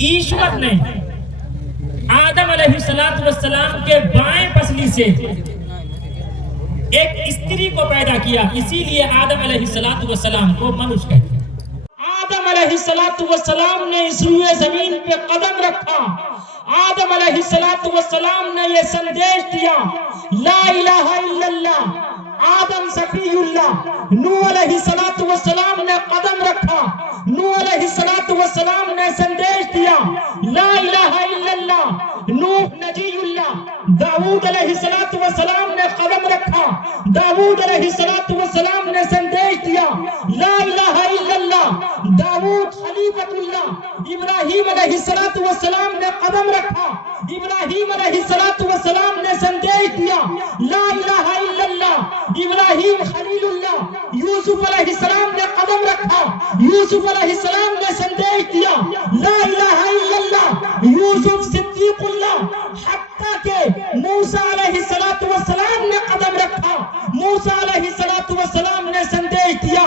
ईश्वर ने आदम अलैहिस्सलातु वस्सलाम के बाएं पसली से एक स्त्री को पैदा किया, इसीलिए आदम अलैहिस्सलातु वस्सलाम को मनुष्य कहते हैं। आदम अलैहिस्सलातु वस्सलाम ने इस रूए जमीन पे कदम रखा। आदम अलैहिस्सलातु वस्सलाम ने ये संदेश दिया, ला इलाहा इल्लल्लाह। आदम सफीउल्लाह। नूह अलैहिस्सलातु वस्सलाम ने कदम रखा। नूह अलैहिस्सलातु वस्सलाम ने संदेश दिया, ला इलाहा इल्लल्लाह। नूह नजीउल्लाह। दाऊद अलैहिस्सलातु वस्सलाम ने कदम रखा। दाऊद अलैहिस्सलातु वस्सलाम ने संदेश दिया, ला इलाहा इल्लल्लाह। दाऊद खलीफतुल्लाह। इब्राहीम अलैहिस्सलातु वस्सलाम ने कदम रखा। इब्राहीम अलैहिस्सलातु वस्सलाम ने संदेश दिया, ला इलाहा इल्लल्लाह। इब्राहीम खलीलुल्लाह। यूसुफ अलैहिस्सलाम ने कदम रखा। यूसुफ अलैहिस्सलाम ने संदेश दिया, ला इलाहा इल्लल्लाह। यूसुफ सिद्दीकुल्लाह। हत्ता के मूसा अलैहिस्सलातु वस्सलाम ने कदम रखा। मूसा अलैहिस्सलातु वस्सलाम ने संदेश दिया,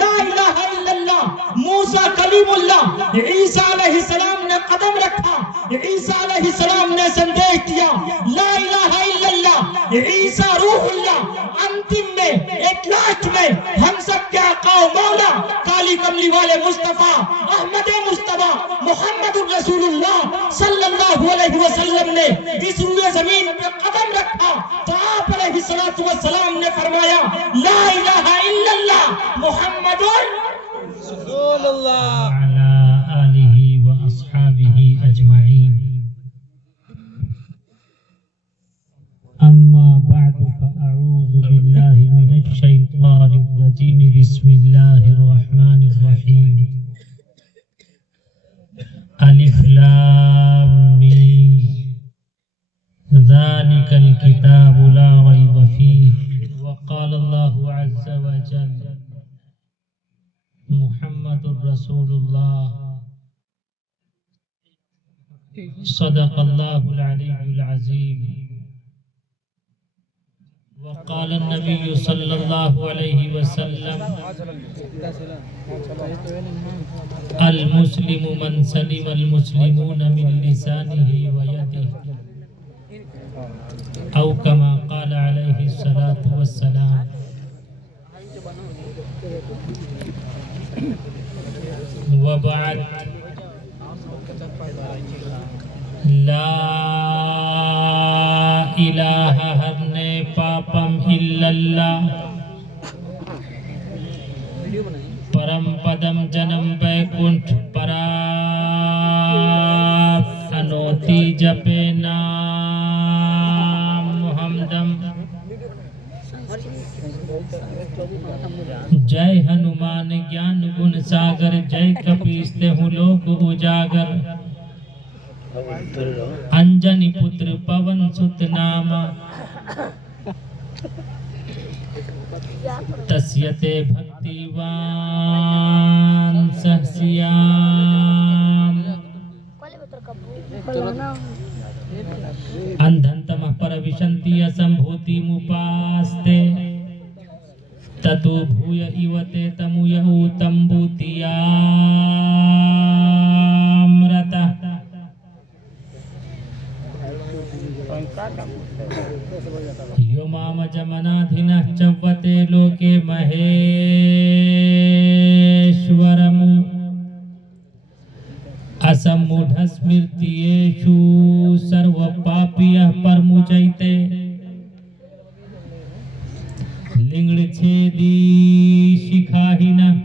ला इलाहा इल्लल्लाह। मूसा कलीमुल्लाह। ईसा अलैहिस्सलाम ने कदम रखा। ईसा अलैहिस्सलाम ने संदेश दिया, ला इलाहा इल्लल्लाह। ईसा रूहुल्लाह। अंतिम में, एक लास्ट में, हम सब के आका मौला काली कमली वाले मुस्तफा अहमद मुस्तफा मुहम्मदुर रसूलुल्लाह सल्लल्लाहु अलैहि वसल्लम ने इस रूए जमीन पे कदम रखा तो आप अलैहिस्सलातु वस्सलाम ने फरमाया, ला इलाहा इल्लल्लाह मुहम्मदुर रसूलुल्लाह अला आलिहि व अस्हाबिहि अजमाइन। अम्मा बअदु फअऊज़ु बिल्लाहि मिनश शैतानिर रजीम। बिस्मिल्लाहिर रहमानिर रहीम। अलिफ लाम मीम। ज़ालिकल किताबु ला रैब फीह। व क़ाल अल्लाहु अज़्ज़ा व जल्ल मुहम्मदुर रसूलुल्लाह सदक़ल्लाहुल अलीयुल अज़ीम। वक़ाल नबी सल्लल्लाहु अलैहि वसल्लम अल मुस्लिमु मन सलिम अल मुस्लिमून मिन लिसानिही व यदिही औ कमा क़ाल अलैहि सलातु वस्सलाम। व बअद ला इलाहा हरने पापम इल्लल्लाह। परम पदम जन्म बैकुंठ पराप अनोति जपे नाम मुहम्मदम। जय हनुमान ज्ञान गुण सागर। जय कपीस तेहु लोक उजागर। अंजनी पुत्र पवन सुत नामा। तस्यते भक्तिवान सहस्याम। अंधन तमः परविशन्ति असंभूति मुपास्ते। ततो भूय इवते तमुयहु तंबूतियामृतः। यो माम जमनाधिनः चव्वते लोके महेश्वरमु। असम्मूढ़ स्मृतियेषु सर्वपापियः परमुचैते। लिंगच्छेदी शिखाहिनः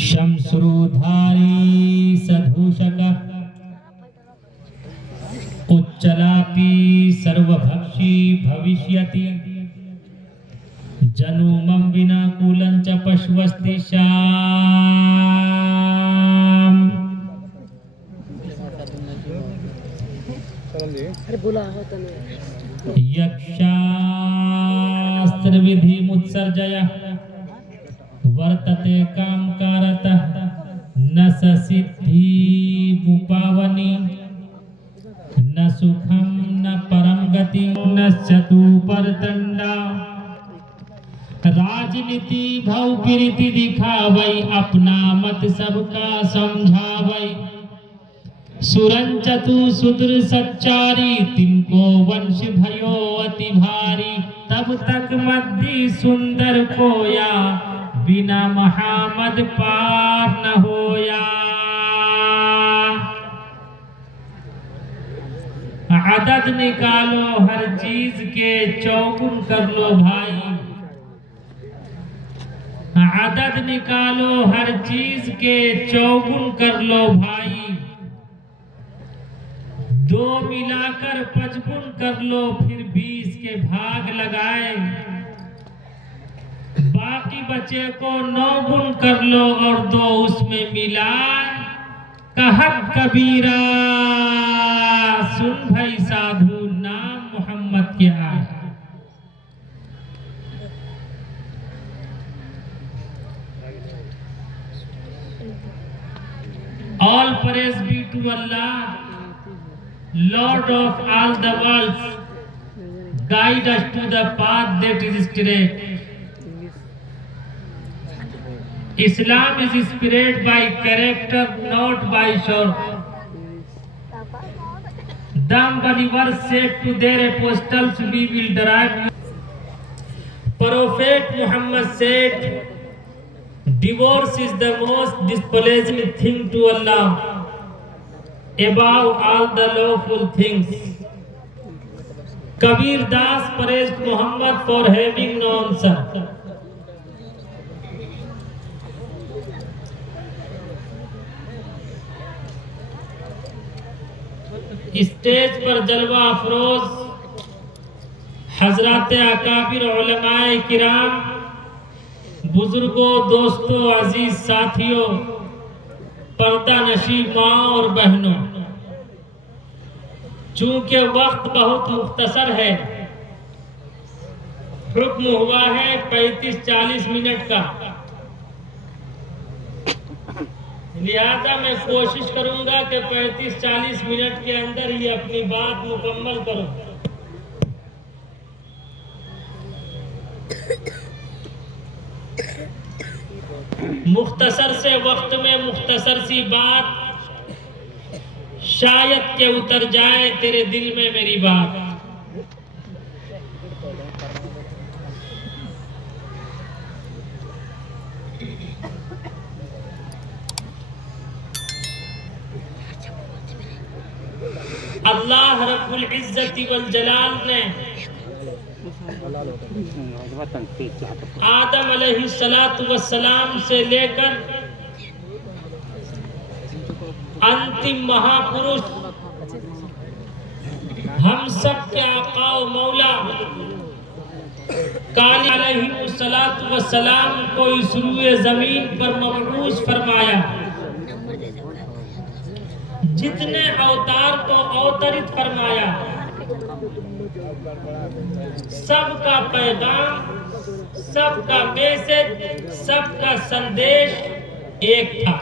शंश्रुधारी सधूषकः। उच्चलापी सर्वभक्षी भविष्यति। जनुमं विना कूलं च पश्वस्ति शाम। यक्षास्त्र विधि मुत्सर्जयः वर्तते कामकारतः। न सिद्धि मुपावनी न सुखम न परम गति न चतु परतंडा। राजनीति भव प्रीति दिखावई अपना मत सबका समझावई। सुरंचतु सुदृ सच्चारी, तिनको वंश भयो अति भारी। तब तक मद्दी सुंदर कोया, बिना महामद पार न होया। अदद निकालो हर चीज के, चौगुन कर लो भाई। अदद निकालो हर चीज के, चौगुन कर लो भाई। दो मिलाकर पचगुन कर लो, फिर 20 के भाग लगाए। बाकी बचे को 9 गुण कर लो, और 2 उसमें मिलाए। कहत कबीरा सुन भाई साधु, नाम मोहम्मद क्या है। All praise be to Allah, Lord of all the worlds. Guide us to the path that is straight. Islam is spread by character, not by show. The believers said to their apostles, we will derive. Prophet Muhammad said, divorce is the most displeasing thing to Allah above all the lawful things. Kabir Das praised Muhammad for having no answer. Stage पर जलवा अफरोज हजरात अकाबिर उलमाए किराम, बुजुर्गों, दोस्तों, अजीज साथियों, पर्दा नशीब माँ और बहनों, चूंकि वक्त बहुत मुख्तसर है, हुक्म हुआ है 35-40 मिनट का, लिहाजा मैं कोशिश करूंगा कि 35-40 मिनट के अंदर ही अपनी बात मुकम्मल करूं। मुख्तसर से वक्त में मुख्तसर सी बात, शायद के उतर जाए तेरे दिल में मेरी बात। अल्लाह रब्बुल इज्जति वल जलाल ने आदम अलैहिस्सलातु वस्सलाम से लेकर अंतिम महापुरुष हम सब के आका व मौला काली अलैहिस्सलातु वस्सलाम को इस रूए जमीन पर मबऊस फरमाया। जितने अवतार को अवतरित फरमाया, सबका पैगाम, सबका मैसेज, सबका संदेश एक था।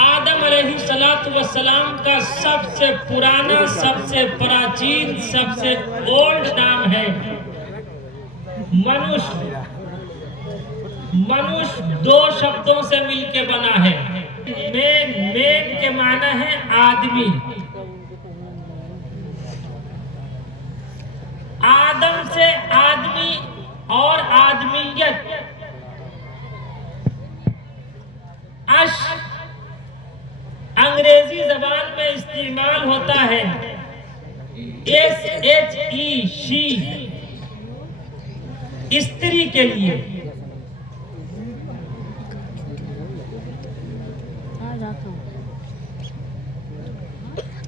आदम अलैहिस्सलातु वस्सलाम का सबसे पुराना, सबसे प्राचीन, सबसे ओल्ड नाम है मनुष्य। मनुष्य 2 शब्दों से मिलके बना है। मेन के माना है आदमी। आदम से आदमी और आदमियत। अश अंग्रेजी जबान में इस्तेमाल होता है SHE, शी, स्त्री के लिए।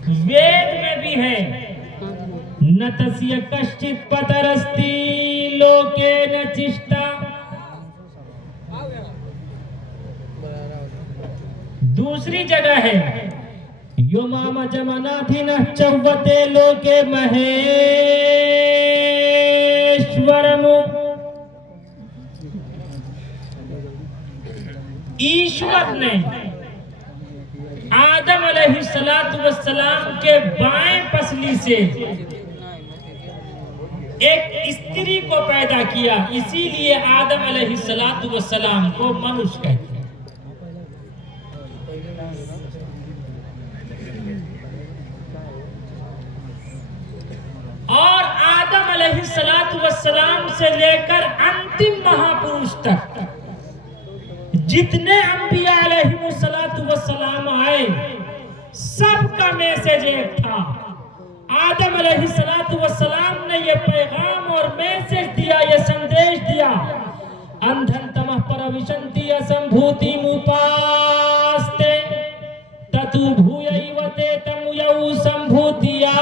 वेद में भी है, न तस्य कश्चित पतरस्ति लोके न चिष्टा। दूसरी जगह है यो मामा जमानाधि न चौवते लोके महेश्वरमु। ईश्वर ने आदम अलैहिस्सलातु वस्सलाम के बाएं पसली से एक स्त्री को पैदा किया, इसीलिए आदम अलैहिस्सलातु वस्सलाम को मनुष्य कहते हैं। और आदम अलैहिस्सलातु वस्सलाम से लेकर अंतिम महापुरुष तक जितने अंबिया अलैहिस्सलातु वस्सलाम आए, सबका मैसेज एक था। आदम अलैहिस्सलातु वस्सलाम ने ये पैगाम और मैसेज दिया, ये संदेश दिया, अंधन तमः परविशन्ति असंभूति मुपास्ते ततु भूयैवते तमुयौ संभूतिया।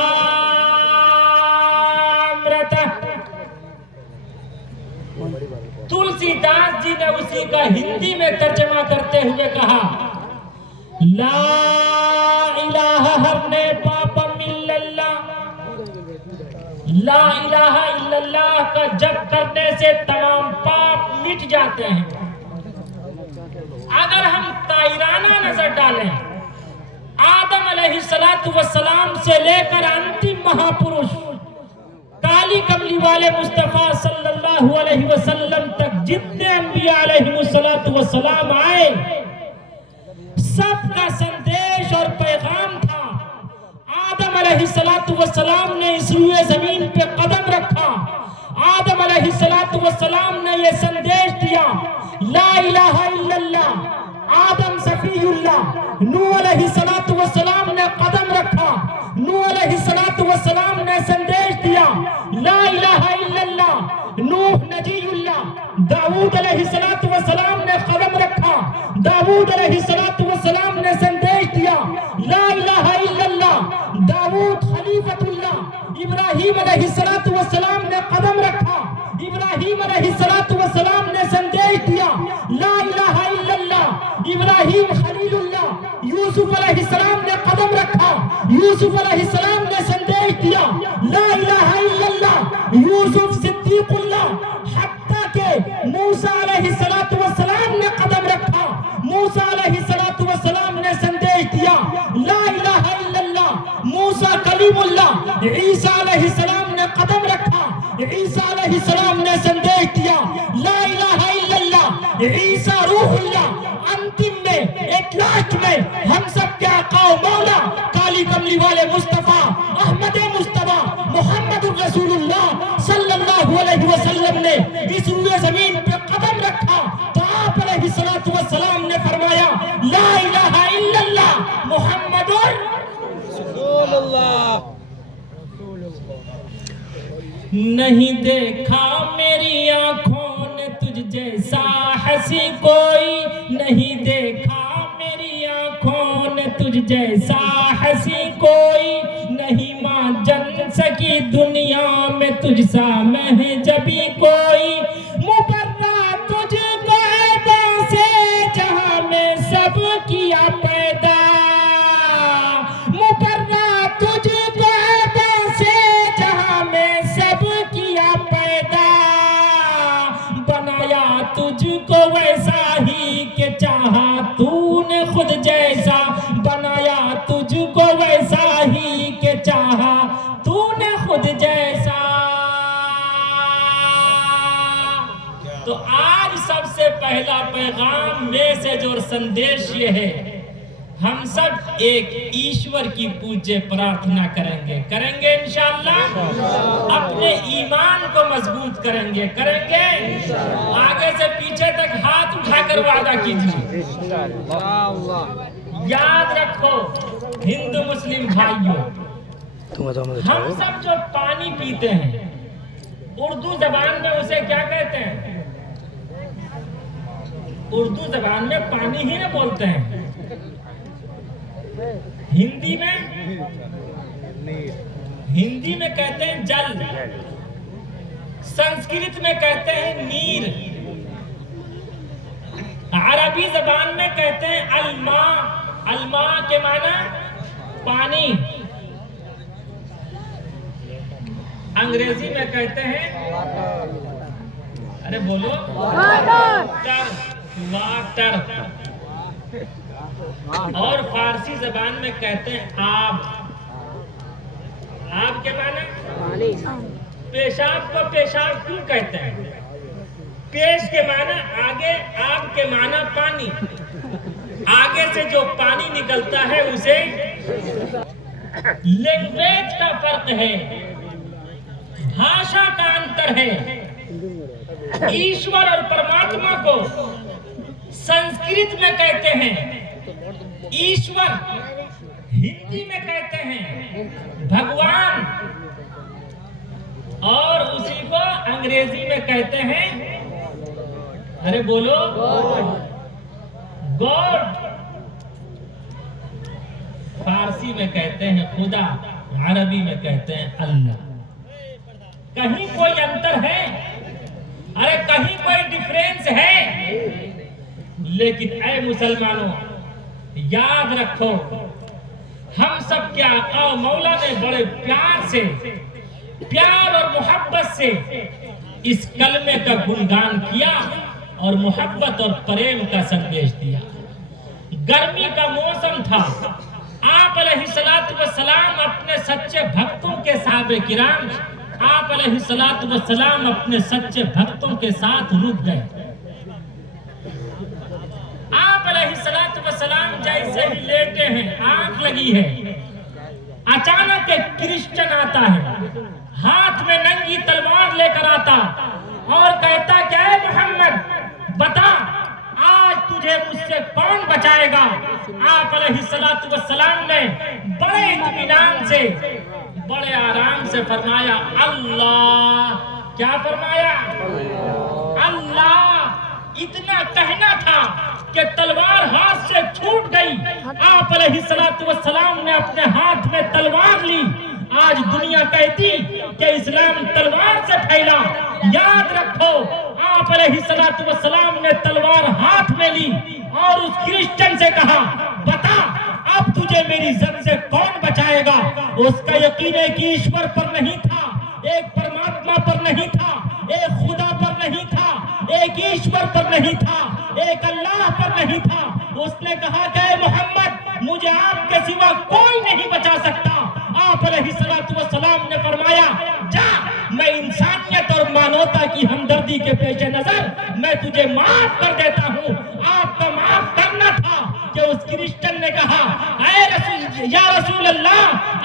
तुलसीदास जी ने उसी का हिंदी में तर्जमा करते हुए कहा, ला इलाहा हरने पापम इल्लल्लाह, ला इलाहा इल्लल्लाह का जप करने से तमाम पाप मिट जाते हैं। अगर हम ताइराना नजर डालें, आदम अलैहिस्सलातु वस्सलाम से लेकर अंतिम महापुरुष काली कमली वाले मुस्तफा सल्लल्लाहु अलैहि वसल्लम तक जितने अंबिया अलैहिस्सलातु वस्सलाम आए, सबका संदेश और पैगाम था। आदम अलैहिस्सलातु वस्सलाम ने इस रूए जमीन पे कदम रखा, आदम अलैहिस्सलातु वस्सलाम ने ये संदेश दिया, ला इलाहा इल्लल्लाह। आदम सफीउल्लाह, नूह अलैहिस्सलातु वस्सलाम ने कदम रखा, नूह अलैहिस्सलातु वस्सलाम ने संदेश दिया, ला इलाहा इल्लल्लाह। नूह नजीउल्लाह, दाऊद अलैहिस्सलातु वस्सलाम ने कदम रखा, दाऊद अलैहिस्सलातु वस्सलाम ने संदेश दिया, ला इलाहा इल्लल्लाह। दाऊद खलीफतुल्लाह, इब्राहीम अलैहिस्सलातु वस्सलाम ने कदम रखा, इब्राहीम अलैहिस्सलातु वस्सलाम ने संदेश दिया, ला इलाहा इल्लल्लाह। इब्राहीम खलीलुल्लाह, यूसुफ अलैहिस्सलाम ने कदम रखा, यूसुफ अलैहिस्सलाम ने संदेश दिया, ला इलाहा इल्लल्लाह। यूसुफ सिद्दीकुल्लाह, हत्ता के मूसा अलैहिस्सलातु वस्सलाम ने कदम रखा, मूसा अलैहिस्सलातु वस्सलाम ने संदेश दिया, ला इलाहा इल्लल्लाह। मूसा कलीमुल्लाह, ईसा अलैहिस्सलाम ने कदम रखा, ईसा अलैहिस्सलाम ने संदेश दिया, ला इलाहा इल्लल्लाह। ईसा रूहुल्लाह, अंतिम में एक लास्ट में हम सब के आका मौला काली कमली वाले मुस्तफा अहमद मुस्तफा मोहम्मद रसूलुल्लाह सल्लल्लाहु अलैहि वसल्लम ने इस रूए जमीन पे कदम रखा, तो आप अलैहिस्सलातु वस्सलाम ने फरमाया, ला इलाहा इल्लल्लाह मुहम्मदुर रसूलुल्लाह। नहीं देखा मेरी आंखों ने तुझ जैसा हंसी कोई, नहीं देखा मेरी आंखों ने तुझ जैसा हंसी कोई, नहीं मां जन सकी दुनिया में तुझसा महजबी कोई। मुबर्रा तुझको ऐदा से जहां में सब किया पैदा, मुबर्रा तुझको ऐदा से जहां में सब किया पैदा, बनाया तुझको वैसा ही के चाहा तूने खुद जैसा, बनाया तुझको वैसा ही के चाहा तूने खुद जैसा। तो आज सबसे पहला पैगाम मैसेज और संदेश ये है, हम सब एक ईश्वर की पूज्य प्रार्थना करेंगे इंशाअल्लाह। अपने ईमान को मजबूत करेंगे आगे से पीछे तक हाथ उठाकर वादा कीजिए। याद रखो हिंदू मुस्लिम भाइयों, हम सब जो पानी पीते हैं, उर्दू जबान में उसे क्या कहते हैं? उर्दू जबान में पानी ही ना बोलते हैं, हिंदी में कहते हैं जल, संस्कृत में कहते हैं नीर, अरबी जबान में कहते हैं अलमा, अलमा के माना पानी, अंग्रेजी में कहते हैं, अरे बोलो, वाटर, और फारसी जबान में कहते हैं आब। आब के माने पेशाब को पेशाब क्यों कहते हैं? पेश के माना आगे, आब के माना पानी। आगे से जो पानी निकलता है उसे लैंग्वेज का फर्क है, भाषा का अंतर है। ईश्वर और परमात्मा को संस्कृत में कहते हैं, ईश्वर हिंदी में कहते हैं भगवान, और उसी को अंग्रेजी में कहते हैं, अरे बोलो, गॉड। फारसी में कहते हैं खुदा, अरबी में कहते हैं अल्लाह। कहीं कोई अंतर है? अरे कहीं कोई डिफरेंस है? लेकिन ऐ मुसलमानों, याद रखो, हम सब क्या आका मौला ने बड़े प्यार से, प्यार और मोहब्बत से इस कलमे का गुणगान किया और मोहब्बत और प्रेम का संदेश दिया। गर्मी का मौसम था, आप अलैहिस्सलातु वस्सलाम अपने सच्चे भक्तों के साहबे किराम, आप अलैहिस्सलातु वस्सलाम अपने सच्चे भक्तों के साथ रुक गए। आप अलैहिस्सलातु वस्सलाम जैसे ही लेटे हैं, आंख लगी है, अचानक एक क्रिश्चियन आता है, हाथ में नंगी तलवार लेकर आता और कहता, क्या है मोहम्मद, बता आज तुझे मुझसे कौन बचाएगा? आप अलैहिस्सलातु वस्सलाम ने बड़े इत्मीनान से, बड़े आराम से फरमाया, अल्लाह। क्या फरमाया? अल्लाह। इतना कहना था कि तलवार हाथ से छूट गई। आप अलैहिस्सलातु वस्सलाम ने अपने हाथ में तलवार ली। आज दुनिया कहती कि इस्लाम तलवार से फैला। याद रखो, आप अलैहिस्सलातु वस्सलाम ने तलवार हाथ में ली और उस क्रिश्चियन से कहा, बता अब तुझे मेरी जद से कौन बचाएगा? उसका यकीन एक ईश्वर पर नहीं था, एक परमात्मा पर नहीं था, एक खुदा पर नहीं था, एक ईश्वर पर नहीं था, एक अल्लाह पर नहीं था। उसने कहा कि मोहम्मद, मुझे आपके सिवा कोई नहीं बचा सकता। आप अलैहिस्सलातु वस्सलाम ने फरमाया, जा, मैं इंसानियत और मानवता की हमदर्दी के पेश नजर मैं तुझे माफ कर देता हूँ। आपका माफ करना था कि उस क्रिश्चियन ने कहा, ऐ रसूल, या रसूल अल्लाह,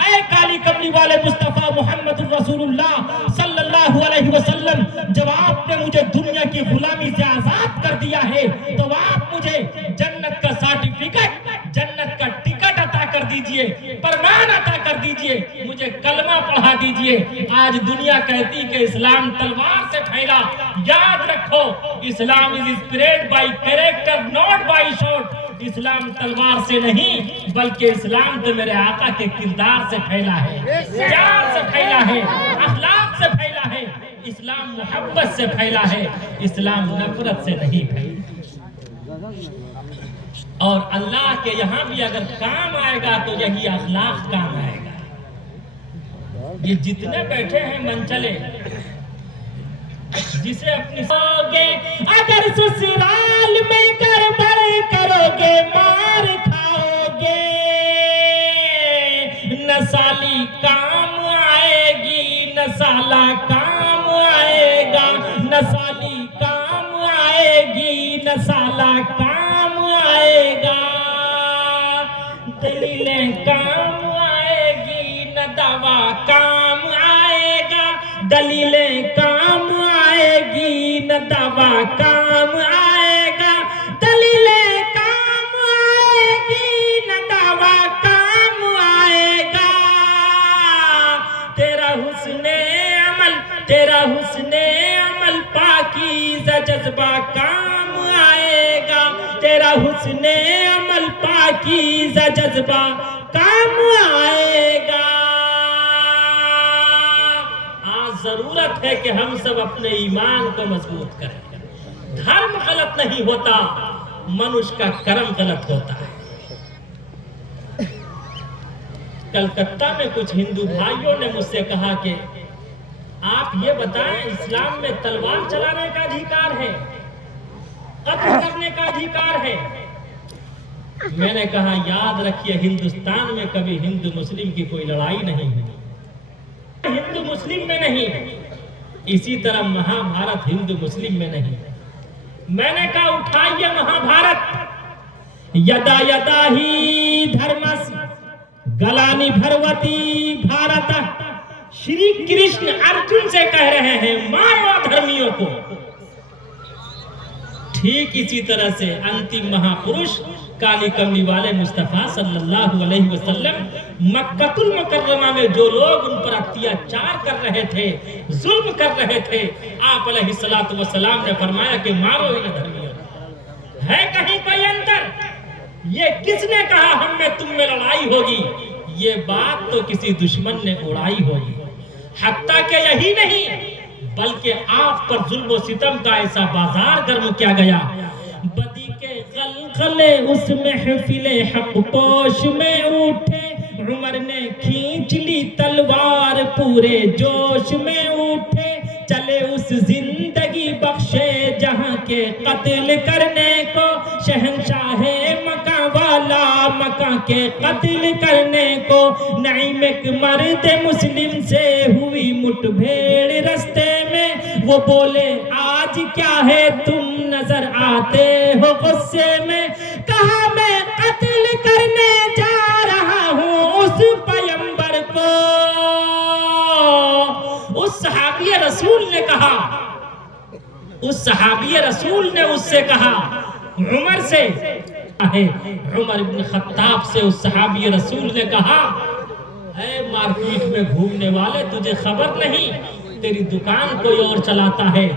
ऐ काली कमली वाले मुस्तफा मोहम्मद रसूलुल्लाह सल्लल्लाहु अलैहि वसल्लम, जब आपने मुझे दुनिया की गुलामी से आजाद कर दिया है तो आप मुझे जन्नत का सर्टिफिकेट, जन्नत का टिकट अता कर दीजिए, प्रमाण अता कर दीजिए, मुझे कलमा पढ़ा दीजिए। आज दुनिया कहती कि इस्लाम तलवार से फैला। याद रखो, Islam is spread by character not by shot. इस्लाम तलवार से नहीं बल्कि इस्लाम तो मेरे आका के किरदार से फैला है, प्यार से फैला है, अखलाक से फैला है। इस्लाम मोहब्बत से फैला है, इस्लाम नफरत से नहीं फैला। और अल्लाह के यहाँ भी अगर काम आएगा तो यही अखलाक काम आएगा। ये जितने बैठे हैं मंचले, जिसे अपनी सोगे, अगर ससुराल में गड़बड़ करोगे मार खाओगे, न साली काम आएगी न साला काम आएगा, न साली काम आएगी न साला काम आएगा, दलीलें काम आएगी न दवा काम आएगा, दलीलें काम आएगी न दवा काम आएगा, दलीलें काम आएगी न दवा काम आएगा। तेरा हुस्ने अमल, तेरा हुस्ने अमल पाकीज़ा जज्बा काम आएगा, तेरा हुस्ने अमल पाकीज़ा जज्बा काम आएगा। आज जरूरत है कि हम सब अपने ईमान को मजबूत करें। धर्म गलत नहीं होता, मनुष्य का कर्म गलत होता है। कलकत्ता में कुछ हिंदू भाइयों ने मुझसे कहा कि आप ये बताएं, इस्लाम में तलवार चलाने का अधिकार है, कत्ल करने का अधिकार है? मैंने कहा, याद रखिए, हिंदुस्तान में कभी हिंदू मुस्लिम की कोई लड़ाई नहीं हुई, हिंदू मुस्लिम में नहीं, इसी तरह महाभारत हिंदू मुस्लिम में नहीं। मैंने कहा, उठाइए महाभारत, यदा यदा ही धर्मस गलानी भरवती भारत। श्री कृष्ण अर्जुन से कह रहे हैं मारो अधर्मियों को। ठीक इसी तरह से अंतिम महापुरुष काली कमली वाले मुस्तफा सल्लल्लाहु अलैहि वसल्लम मक्कतुल मुकर्रमा में जो लोग उन पर अत्याचार कर रहे थे, जुल्म कर रहे थे, आप अलैहिस्सलातु वस्सलाम ने फरमाया कि मारो इन अधर्मियों को। है कहीं कोई अंतर? ये किसने कहा हम में तुम में लड़ाई होगी? ये बात तो किसी दुश्मन ने उड़ाई होगी। हत्ता के यही नहीं बल्कि आप पर जुल्म सितम का ऐसा बाजार गर्म किया गया। बदी के गलगले उस महफिले हक पोश में उठे, उमर ने खींच ली तलवार पूरे जोश में उठे। चले उस जिंदगी बख्शे जहां के कत्ल करने को, शहंशाहे मका वाला मका के कत्ल करने को। नईम एक मर्द मुस्लिम से हुई मुठभेड़ रस्ते में, वो बोले आज क्या है तुम नजर आते हो गुस्से में। कहा मैं कत्ल करने जा रहा हूँ उस पैगंबर को। उस सहाबी रसूल ने कहा, उस सहाबी रसूल ने उससे कहा, उमर से है, उमर इब्न खत्ताब से उस सहाबी रसूल ने कहा, ऐ मार्केट में घूमने वाले तुझे खबर नहीं तेरी दुकान कोई और चलाता है।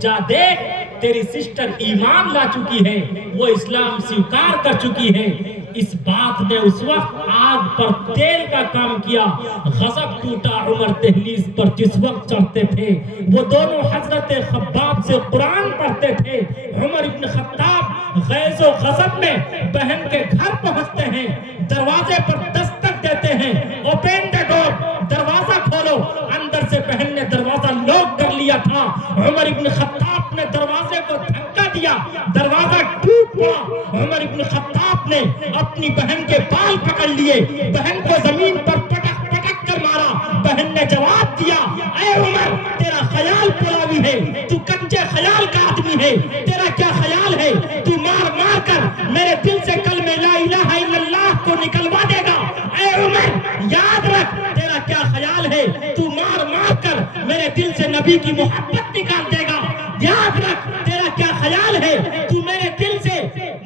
जा देख तेरी सिस्टर ईमान ला चुकी है, वो इस्लाम स्वीकार कर चुकी है। इस बात ने उस वक्त आग पर तेल का काम किया। गज़ब टूटा उमर दहलीज पर जिस वक्त चढ़ते थे। वो दोनों हजरत खब्बाब से कुरान पढ़ते थे। उमर इब्न खत्ताब गैज़ो गज़ब में बहन के घर पहुंचते हैं, दरवाजे पर दस्तक देते हैं, ओपन द डोर, दरवाजा खोलो। अंदर से बहन ने दरवाजा लॉक कर लिया था। उमर इब्न खत्ताब ने दरवाजे को धक्का दिया, दरवाजा टूट पड़ा। उमर इब्न खत्ताब ने अपनी बहन के बाल पकड़ लिए, बहन को जमीन पर पटक पटक कर मारा। बहन ने जवाब दिया, ऐ उमर तेरा ख्याल पुलावी है, तू कच्चे ख्याल का आदमी है। तेरा क्या ख्याल है तू मार मार कर मेरे दिल से कलमे ला इलाहा इल्लल्लाह को निकलवा देगा? ऐ उमर याद रख तेरा क्या ख्याल है, तू मार मार कर मेरे दिल से नबी की मोहब्बत निकाल देगा। याद रख तेरा क्या ख्याल है, तू मेरे दिल से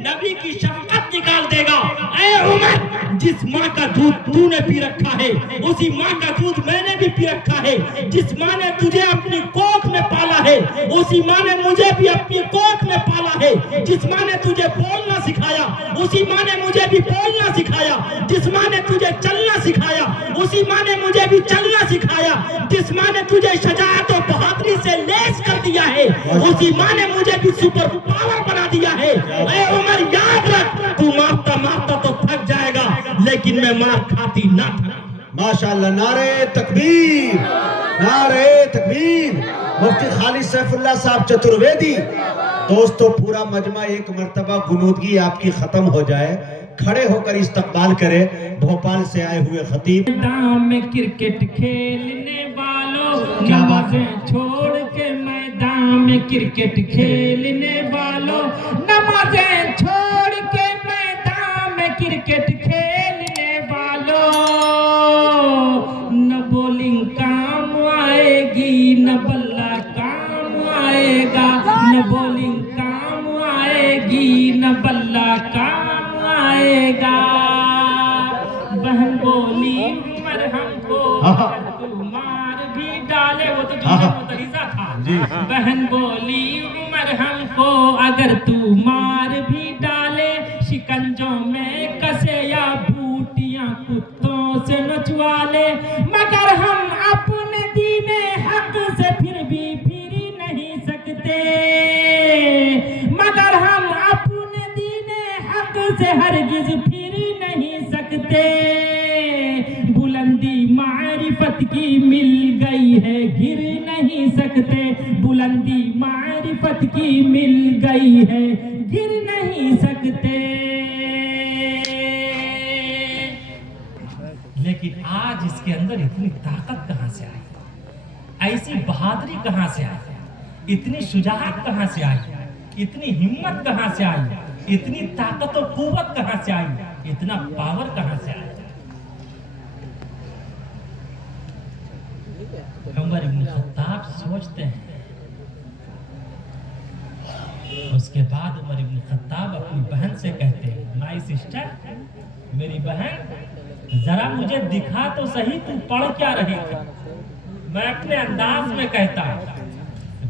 नबी की शफकत निकाल देगा। ऐ उमर जिस माँ का दूध तूने पी रखा है उसी माँ का दूध मैंने भी पी रखा है। जिस माँ ने तुझे अपनी कोख में पाला है उसी माँ ने मुझे भी अपनी कोख में पाला है। जिस माँ ने तुझे बोलना सिखाया उसी माँ ने मुझे भी बोलना सिखाया। जिस माँ ने तुझे चलना सिखाया उसी माँ ने मुझे भी चलना सिखाया। जिस माँ ने तुझे शजाअत और बहादुरी से लैस कर दिया है उसी माँ ने मुझे भी सुपर पावर बना दिया है। ऐ उमर याद रख तू मारता मारता तो थक जाएगा लेकिन मैं मार खाती ना थका। माशाअल्लाह, नारे तकबीर, नारे तकबीर। मुफ्ती खालिद सैफुल्लाह साहब चतुर्वेदी। दोस्तों पूरा मजमा एक मर्तबा गुनूदगी आपकी खत्म हो जाए, खड़े होकर इस्तकबाल करें भोपाल से आए हुए खतीब। मैदान में क्रिकेट खेलने वालों, नमाज़ें छोड़ के मैदान में क्रिकेट खेलने वालों, नमाज़ें छोड़ के मैदान में क्रिकेट खेलने वालों। न बॉलिंग काम आएगी न बल्ला काम आएगा, न बॉलिंग काम आएगी न बल्ला काम आएगा। बहन बोली उमर हमको अगर तू मार भी डाले, वो तो तरीका था। बहन बोली उमर हमको अगर तू मार भी डाले, शिकंजों में कसे या बूटियां कुत्तों से नचवा ले, मगर हम अपने दीने हक से फिर भी फिर नहीं सकते। मगर हम अपने दीने हक से हरगिज फिर नहीं सकते। बुलंदी मारिफत की मिल गई है गिर नहीं सकते, बुलंदी मारिफत की मिल गई है गिर नहीं सकते। लेकिन आज इसके अंदर इतनी ताकत कहां से आई, ऐसी बहादुरी कहां से आई, इतनी शुजाअत कहां से आई, इतनी हिम्मत कहां से आई? इतनी ताकत और कुव्वत कहां से आई, इतना पावर कहां से आया? उमर इब्न खत्ताब सोचते हैं। उसके बाद उमर इब्न खत्ताब अपनी बहन से कहते हैं, माय सिस्टर, मेरी बहन जरा मुझे दिखा तो सही तू पढ़ क्या रही थी। मैं अपने अंदाज में कहता।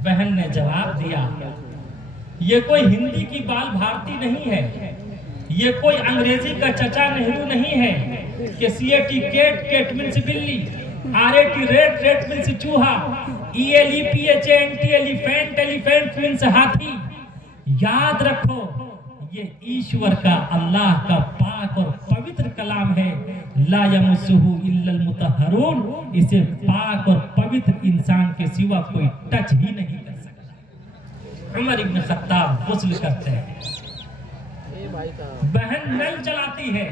बहन ने जवाब दिया, ये कोई हिंदी की बाल भारती नहीं है, ये कोई अंग्रेजी का चचा नेहरू नहीं है कि CAT केट केट मीन्स बिल्ली, RAT रेट रेट मीन्स चूहा, ELEPHANT एलिफेंट एलिफेंट मीन्स हाथी। याद रखो, ये ईश्वर का, अल्लाह का पाक और पवित्र कलाम है। ला यमस्सुहु इल्लल मुतहहरून, इसे पाक और पवित्र इंसान के सिवा कोई टच ही नहीं कर सकता। उमर इब्न खत्ताब गुस्ल करते हैं, बहन नल चलाती है,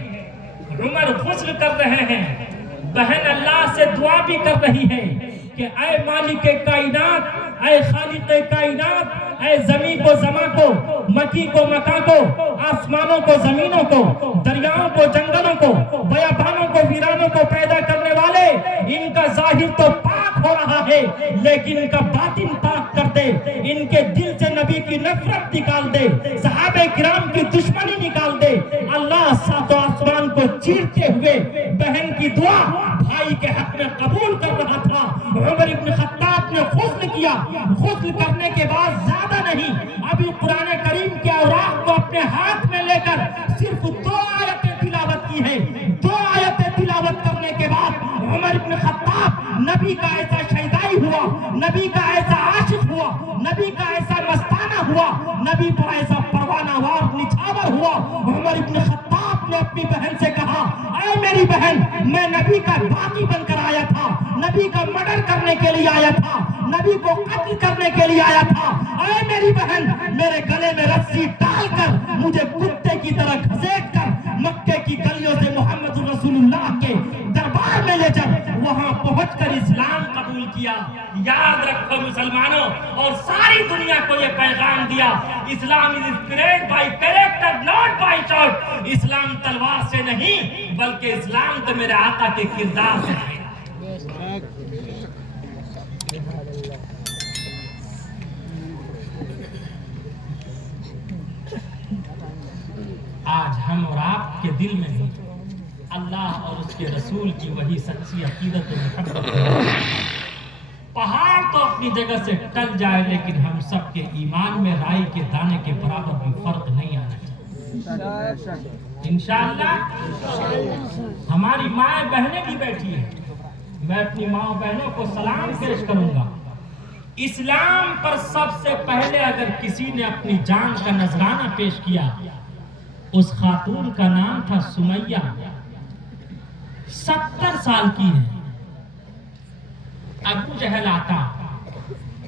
उमर गुस्ल कर रहे हैं। बहन अल्लाह से दुआ भी कर रही है कि ऐ मालिक कायनात, ऐ खालिक कायनात, ऐ जमीन को जमा को, मकी को मका को, आसमानों को जमीनों को, दरियाओं को जंगलों को, बयाबानों को वीरानों को पैदा करने वाले, इनका जाहिर तो पाक हो रहा है लेकिन इनका बातिन पाक कर दे, इनके दिल से नबी की नफरत निकाल दे, सहाबे किराम की दुश्मनी निकाल दे। अल्लाह सातों आसमान को चीरते हुए बहन की दुआ भाई के हक में कबूल कर रहा था। उमर इब्न खत्ताब ने गुस्ल किया। गुस्ल करने के बाद ज्यादा नहीं, अभी कुरान करीम के औराक को अपने हाथ में लेकर सिर्फ 2 आयतें तिलावत की है। 2 आयतें तिलावत करने के बाद उमर इब्न खत्ताब नबी का ऐसा शहीदाई हुआ, नबी का ऐसा आशिक हुआ, नबी का ऐसा मस्ताना हुआ, नबी पर ऐसा परवानावार निछावर हुआ। उमर इब्न खत्ताब ने अपनी बहन से कहा, ऐ मेरी बहन, मैं नबी का बागी बनकर आया था, नबी का मर्डर करने के लिए आया था, नबी को कत्ल करने के लिए आया था। ऐ मेरी बहन, मेरे गले में रस्सी डालकर मुझे कुत्ते की तरह घसीट कर मक्के की गलियों से मोहम्मद रसूलुल्लाह के दरबार में ले चल, वहां पहुंचकर इस्लाम कबूल किया। याद रखो मुसलमानों, और सारी दुनिया को ये पैगाम दिया, Islam is inspired by character not by shot. इस्लाम तलवार से नहीं बल्कि इस्लाम तो मेरे आका के किरदार से है। आज हम और आपके दिल में भी अल्लाह और उसके रसूल की वही सच्ची अकीदत और मोहब्बत। पहाड़ तो अपनी जगह से टल जाए लेकिन हम सब के ईमान में राई के दाने के बराबर भी फर्क नहीं आना चाहिए। इंशाअल्लाह हमारी माँ बहनें भी बैठी है, मैं अपनी माँ बहनों को सलाम पेश करूंगा। इस्लाम पर सबसे पहले अगर किसी ने अपनी जान का नजराना पेश किया, उस खातून का नाम था सुमैया। 70 साल की है। अबू जहल आता,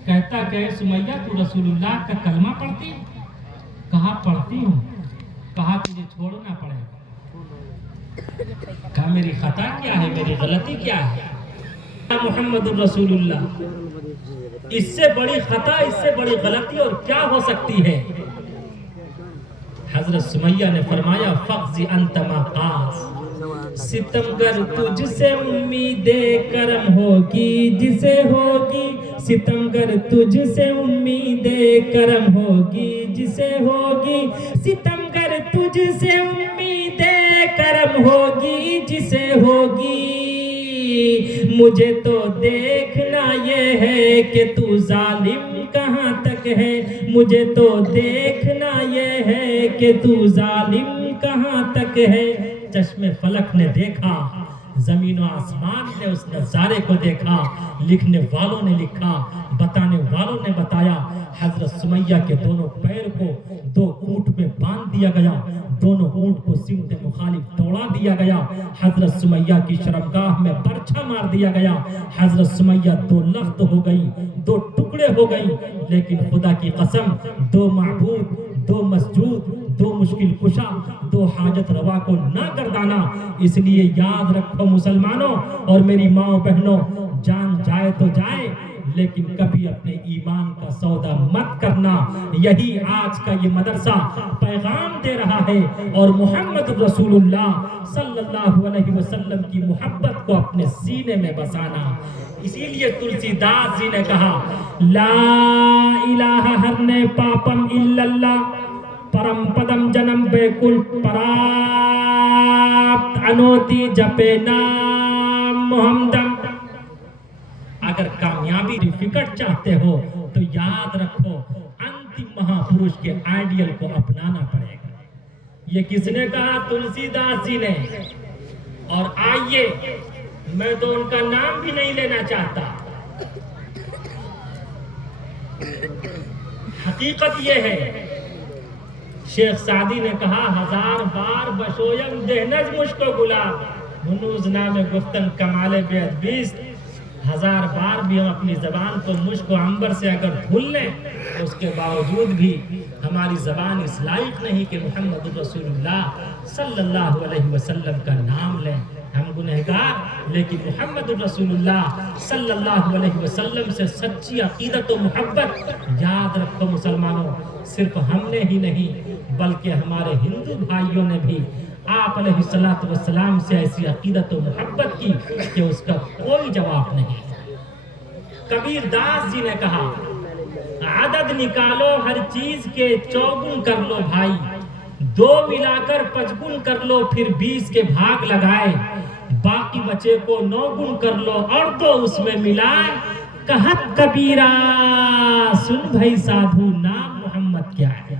कहता कि सुमैया तू रसूलुल्लाह का कलमा पढ़ती? कहा पढ़ती हूँ। कहा तुझे छोड़ना पड़ेगा। कहा मेरी खता क्या है, मेरी गलती क्या है? मोहम्मद रसूलुल्लाह, इससे बड़ी खता, इससे बड़ी गलती और क्या हो सकती है? हजरत सुमैया ने फरमाया, फख्ज़ी अंत मक़ास, सितमगर तुझसे उम्मीदे करम होगी जिसे होगी, सितमगर तुझसे उम्मीदे करम होगी जिसे होगी, सितमगर तुझसे उम्मीदे करम होगी जिसे होगी। मुझे तो देखना ये है कि तू जालिम कहाँ तक है, मुझे तो देखना ये है कि तू जालिम कहाँ तक है। चश्मे फलक ने देखा, जमीन और आसमान ने उस नजारे को देखा, लिखने वालों ने लिखा, बताने वालों ने बताया। हजरत सुमैया के दोनों पैर को 2 ऊंट में बांध दिया गया, दोनों ऊंट को सिमते मुखालिफ दौड़ा दिया गया। हजरत सुमैया की शर्मगाह में बर्छा मार दिया गया। हजरत सुमैया 2 लख्त हो गई, 2 टुकड़े हो गई। लेकिन खुदा की कसम, 2 माबूद, 2 मस्जूद, 2 मुश्किल कुशा, 2 हाजत रवा को ना गर्दाना। इसलिए याद रखो मुसलमानों और मेरी माँ बहनों, जान जाए तो जाए लेकिन कभी अपने ईमान का सौदा मत करना। यही आज का ये मदरसा पैगाम दे रहा है। और मोहम्मद रसूलुल्लाह सल्लल्लाहु अलैहि वसल्लम की मोहब्बत को अपने सीने में बसाना। इसीलिए तुलसीदास जी ने कहा, ला इलाहा हरने पापम इल्लल्लाह परम पदम जन्म बेकुल पराप्त अनोति जपे नाम मोहम्मदम। अगर कामयाबी फिकट चाहते हो तो याद रखो अंतिम महापुरुष के आइडियल को अपनाना पड़ेगा। ये किसने कहा? तुलसीदास जी ने। और आइए, मैं तो उनका नाम भी नहीं लेना चाहता। हकीकत यह है, शेख सादी ने कहा, हजार बार बशोयम देहनज मुझको गुलाब मुनूज नाम गुफ्तन कमाले बेअदबीस। हजार बार भी हम अपनी जबान को मुझको अंबर से अगर भूल लें तो उसके बावजूद भी हमारी जबान इस लायक नहीं कि मोहम्मद रसूलुल्लाह सल्लल्लाहु अलैहि वसल्लम का नाम लें। हम गुनहगार, लेकिन मोहम्मद रसूलुल्लाह सल्लल्लाहु अलैहि वसल्लम से सच्ची अकीदत और मोहब्बत, याद रखो मुसलमानों, सिर्फ हमने ही नहीं बल्कि हमारे हिंदू भाइयों ने भी आप अलैहिस्सलातु वस्सलाम से ऐसी अकीदत और मोहब्बत की कि उसका कोई जवाब नहीं। कबीर दास जी ने कहा, आदद निकालो हर चीज के चौगुन कर लो भाई, दो मिलाकर पचगुन कर लो फिर 20 के भाग लगाए, बाकी बचे को 9 गुण कर लो और तो उसमें मिलाए। कहत कबीरा सुन भाई साधु नाम मोहम्मद क्या है।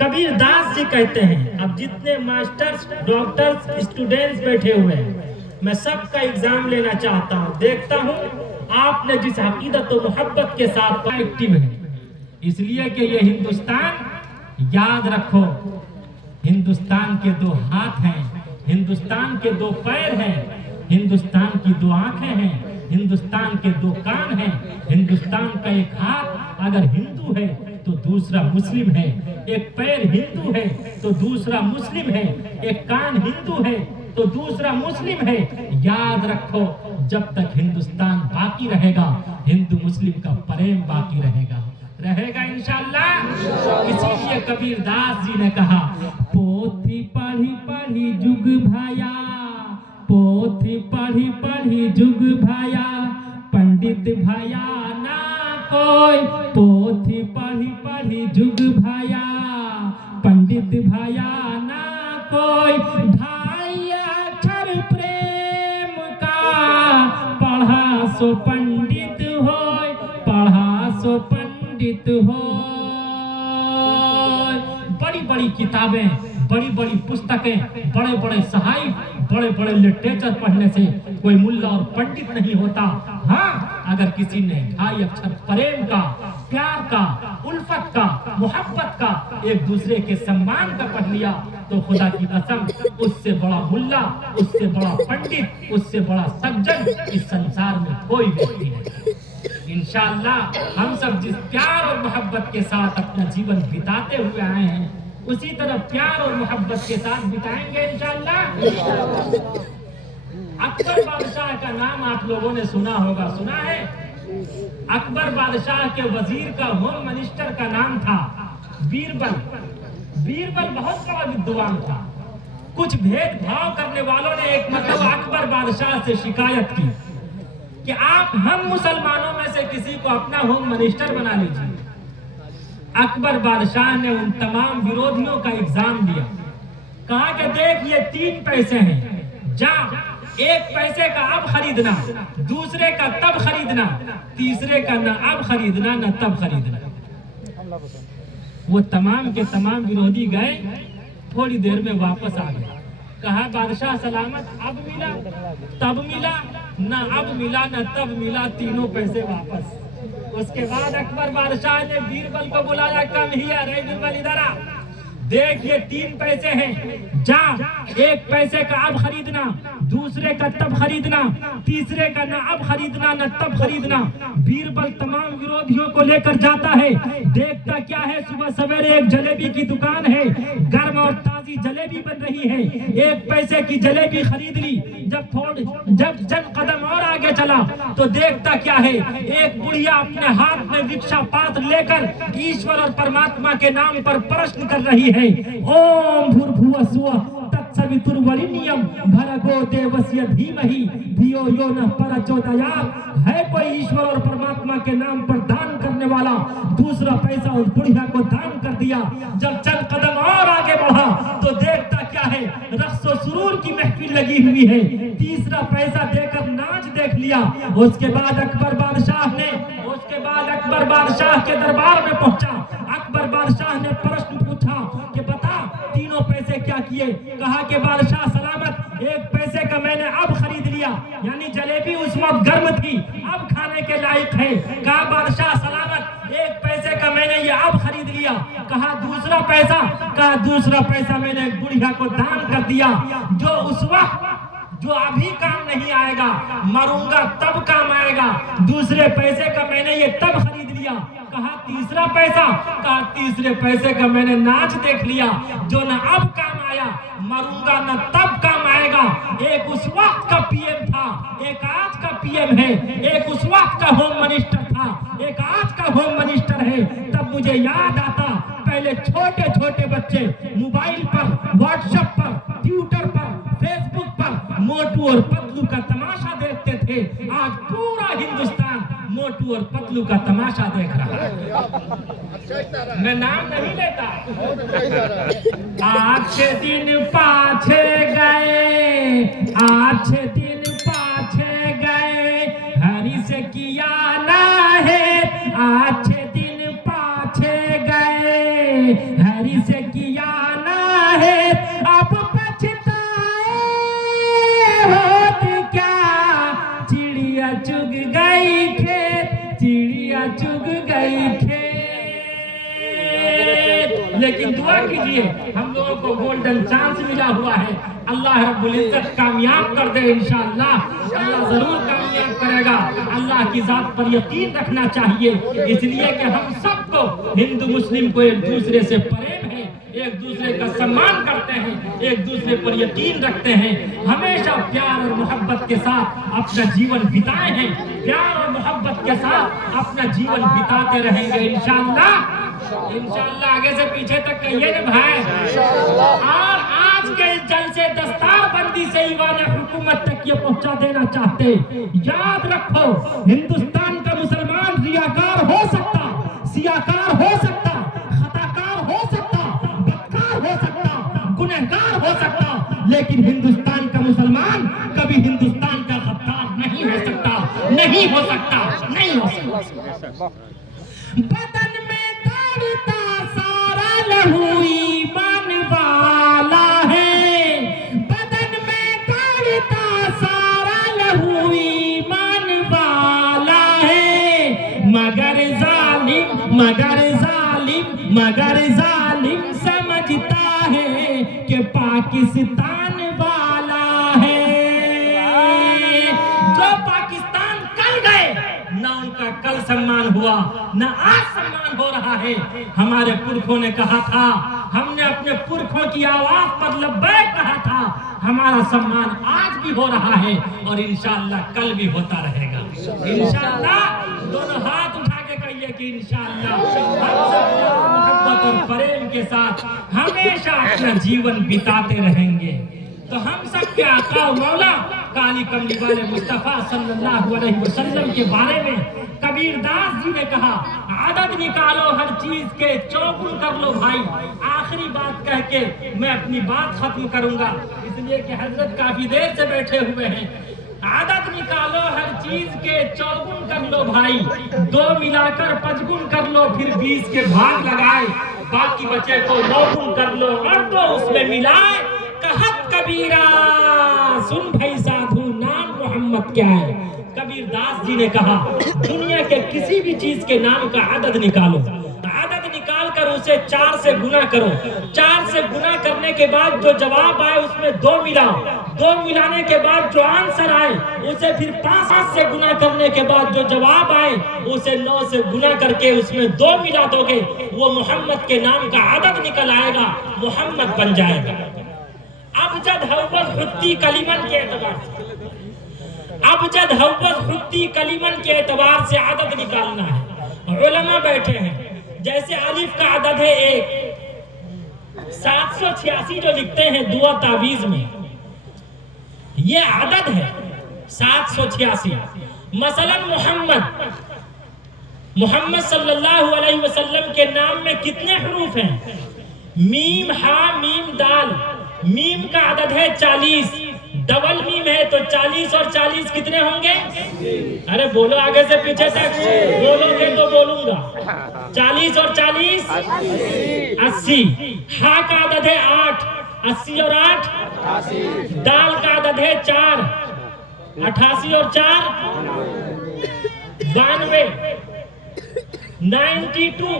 कबीर दास जी कहते हैं, अब जितने मास्टर्स डॉक्टर्स स्टूडेंट्स बैठे हुए हैं, मैं सबका एग्जाम लेना चाहता हूं। देखता हूं आपने जिस अकीदत और मोहब्बत के साथ एक्टिव है, इसलिए कि ये हिंदुस्तान, याद रखो, हिंदुस्तान के 2 हाथ हैं, हिंदुस्तान के 2 पैर हैं, हिंदुस्तान की 2 आंखें हैं, हिंदुस्तान के 2 कान हैं, हिंदुस्तान का एक हाथ अगर हिंदू है तो दूसरा मुस्लिम है, एक पैर हिंदू है तो दूसरा मुस्लिम है, एक कान हिंदू है तो दूसरा मुस्लिम है। याद रखो, जब तक हिंदुस्तान बाकी रहेगा, हिंदू मुस्लिम का प्रेम बाकी रहेगा इंशाअल्लाह। इसीलिए कबीर दास जी ने कहा, पोथी पढ़ी पढ़ी जुग भाया, पोथी पढ़ी पढ़ी जुग भाया, पंडित भाया ना कोई, पोथी पढ़ी पढ़ी जुग भाया, पंडित भाया ना कोई, भाई अक्षर प्रेम का, पढ़ा सो पंडित होय, पढ़ा सो पंडित होय। बड़ी बड़ी किताबें, बड़ी बड़ी पुस्तकें, बड़े बड़े साहिब, बड़े बड़े लिटरेचर पढ़ने से कोई मुल्ला और पंडित नहीं होता। हाँ, अगर किसी ने 2.5 अक्षर प्रेम का, प्यार का, उल्फत का, मोहब्बत का, एक दूसरे के सम्मान का पढ़ लिया तो खुदा की कसम, उससे बड़ा मुल्ला, उससे बड़ा पंडित, उससे बड़ा सज्जन इस संसार में कोई व्यक्ति नहीं। इंशाअल्लाह हम सब जिस प्यार और मोहब्बत के साथ अपना जीवन बिताते हुए आए हैं, उसी तरह प्यार और मोहब्बत के साथ बिताएंगे इंशाअल्लाह। अकबर बादशाह का नाम आप लोगों ने सुना होगा, सुना है? अकबर बादशाह के वजीर का, होम मिनिस्टर का नाम था बीरबल। बीरबल बहुत बड़ा विद्वान था। कुछ भेदभाव करने वालों ने एक मतलब अकबर बादशाह से शिकायत की कि आप हम मुसलमानों में से किसी को अपना होम मिनिस्टर बना लीजिए। अकबर बादशाह ने उन तमाम विरोधियों का एग्जाम दिया, कहा कि देख ये 3 पैसे हैं, जा 1 पैसे का अब खरीदना, दूसरे का तब खरीदना, तीसरे का न अब खरीदना न तब खरीदना। वो तमाम के तमाम विरोधी गए, थोड़ी देर में वापस आ गए। कहा बादशाह सलामत, अब मिला तब मिला, न अब मिला न तब मिला, तीनों पैसे वापस। उसके बाद अकबर बादशाह ने बीरबल को बुलाया, कम हियर, रे बीरबल इधर आ, देख ये 3 पैसे हैं, जा एक पैसे का अब खरीदना, दूसरे का तब खरीदना, तीसरे का न अब खरीदना न तब खरीदना। बीरबल तमाम विरोधियों को लेकर जाता है, देखता क्या है, सुबह सवेरे एक जलेबी की दुकान है, गर्म और ताजी जलेबी बन रही है। एक पैसे की जलेबी खरीद ली। जब चंद कदम और आगे चला तो देखता क्या है, एक बुढ़िया अपने हाथ में भिक्षा पात्र लेकर ईश्वर और परमात्मा के नाम पर प्रश्न कर रही है। ओम भूर्भुवः स्वः तत्सवितुर्वरेण्यं भर्गो देवस्य धीमहि धियो यो नः प्रचोदयात्। है कोई ईश्वर और परमात्मा के नाम पर दान करने वाला? दूसरा पैसा उस बुढ़िया को दान कर दिया। जब चंद कदम और आगे बढ़ा तो देखता क्या है, रक्स सुरूर की महफिल लगी हुई है। तीसरा पैसा देकर नाच देख लिया। उसके बाद अकबर बादशाह के दरबार में पहुंचा। अकबर बादशाह ने प्रश्न पूछा कि बता तीनों पैसे क्या किए? कहा कि बादशाह सलामत, एक पैसे का मैंने अब खरीद लिया, यानी जलेबी उस वक्त गर्म थी, अब खाने के लायक है। कहा बादशाह सलामत, एक पैसे का मैंने ये अब खरीद लिया। कहा दूसरा पैसा? कहा दूसरा पैसा मैंने बुढ़िया को दान कर दिया, जो उस वक्त जो अभी काम नहीं आएगा, मरूंगा तब काम आएगा। दूसरे पैसे का मैंने ये तब खरीद लिया। कहा तीसरा पैसा? कहा तीसरे पैसे का मैंने नाच देख लिया, जो न अब काम आया, मरूंगा न तब काम आएगा। एक उस वक्त का पीएम था, एक आज का पीएम है। एक उस वक्त का होम मिनिस्टर था, एक आज का होम मिनिस्टर है। तब मुझे याद आता, पहले छोटे छोटे बच्चे मोबाइल पर, व्हाट्सएप पर, ट्विटर पर, फेसबुक पर मोटू और पतलू का तमाशा देखते थे। आज पूरा हिंदुस्तान मोटू और पतलू का तमाशा देख रहा है। मैं नाम नहीं लेता। अच्छे दिन पाछे गए, अच्छे दिन पाछे गए, हरि से किया ना है। अच्छे दिन पाछे गए, हरि से किया ना है। अब चुग गई खेत, चिड़िया चुग गई खेत। लेकिन दुआ कीजिए, हम लोगों को गोल्डन चांस मिला हुआ है। अल्लाह रब्बुल इज्जत कामयाब कर दे इंशाअल्लाह। अल्लाह जरूर कामयाब करेगा। अल्लाह की जात पर यकीन रखना चाहिए, इसलिए कि हम सबको, हिंदू मुस्लिम को एक दूसरे से प्रेम है, एक दूसरे का सम्मान करते हैं, एक दूसरे पर यकीन रखते हैं। हमेशा प्यार और मोहब्बत के साथ अपना जीवन बिताए हैं, प्यार और मोहब्बत के साथ अपना जीवन बिताते रहेंगे इंशाअल्लाह। इंशाअल्लाह आगे से पीछे तक कहिए ना भाई। और आज के जलसे दस्तार बंदी से ईवान हुकूमत तक ये पहुंचा देना चाहते। याद रखो, हिंदुस्तान का मुसलमान रियाकार हो सकता, सियाकार हो सकता, खताकार हो सकता, बदकार हो सकता, गुनहगार हो सकता, लेकिन हिंदुस्तान का मुसलमान कभी हिंदुस्तान का गद्दार नहीं हो सकता, नहीं हो सकता, नहीं हो सकता। बदन में दौड़ता सारा लहू ईमान वाला है, बदन में दौड़ता सारा लहू ईमान वाला है। मगर जालिम, मगर जालिम, मगर जालिम समझता है कि पाकिस्तान वाला है। जो पाकिस्तान कल गए, ना उनका कल सम्मान हुआ, ना आज सम्मान हो रहा है। हमारे पुरखों ने कहा था, हमने अपने पुरखों की आवाज पर लब्बैक कहा था। हमारा सम्मान आज भी हो रहा है और इंशाअल्लाह कल भी होता रहेगा। इंशाअल्लाह दोनों हाथ उठा के कहिए कि इंशाअल्लाह हम सब मोहब्बत और प्रेम के साथ हमेशा अपना जीवन बिताते रहेंगे। तो हम सब के आका मौला काली कमली वाले मुस्तफा सल्लल्लाहु अलैहि वसल्लम के बारे में कबीर दास जी ने कहा, आदत निकालो हर चीज के, चौगुन कर लो भाई। आखिरी बात कह के मैं अपनी बात खत्म करूंगा, इसलिए कि हजरत काफी देर से बैठे हुए हैं। आदत निकालो हर चीज के, चौगुन कर लो भाई। 2 मिलाकर 5 गुण कर लो, फिर 20 के भाग लगाए, बाकी बचे को 9 गुण कर लो और 2 उसमें मिलाए। कहत कबीरा सुन भाई साधु, नाम मोहम्मद क्या है। कबीर दास जी ने कहा, दुनिया के किसी भी चीज के नाम का आदत निकालो, आदत निकाल कर उस उसे 4 से गुना करो। 4 से गुना करने के बाद जो जवाब आए उसमें 2 मिलाओ। 2 मिलाने के बाद जो आंसर आए उसे फिर 5 से गुना करने के बाद जो जवाब आए उसे 9 से गुना करके उसमें 2 मिला दोगे, वो मोहम्मद के नाम का आदद निकल आएगा, मोहम्मद बन जाएगा। अबजद हव्वज हुत्ती कलीमन के एतबार से, अबजद हव्वज हुत्ती कलीमन के एतबार से आदद निकालना है। उलमा बैठे हैं, जैसे अलिफ का आदद है 1, 786 जो लिखते हैं दुआ तावीज में, ये आदद है 786। मसलन मोहम्मद सल्लल्लाहु अलैहि वसल्लम के नाम में कितने हरूफ हैं? मीम, हा, मीम, दाल। मीम का आदद है 40, डबल मीम है तो 40 और 40 कितने होंगे? अरे बोलो आगे से पीछे तक, बोलोगे तो बोलूंगा। 40 और 40 80। हा का आदद है 8, 80 और 8 दाल का आदद है 4, 88 और 4 92, 92।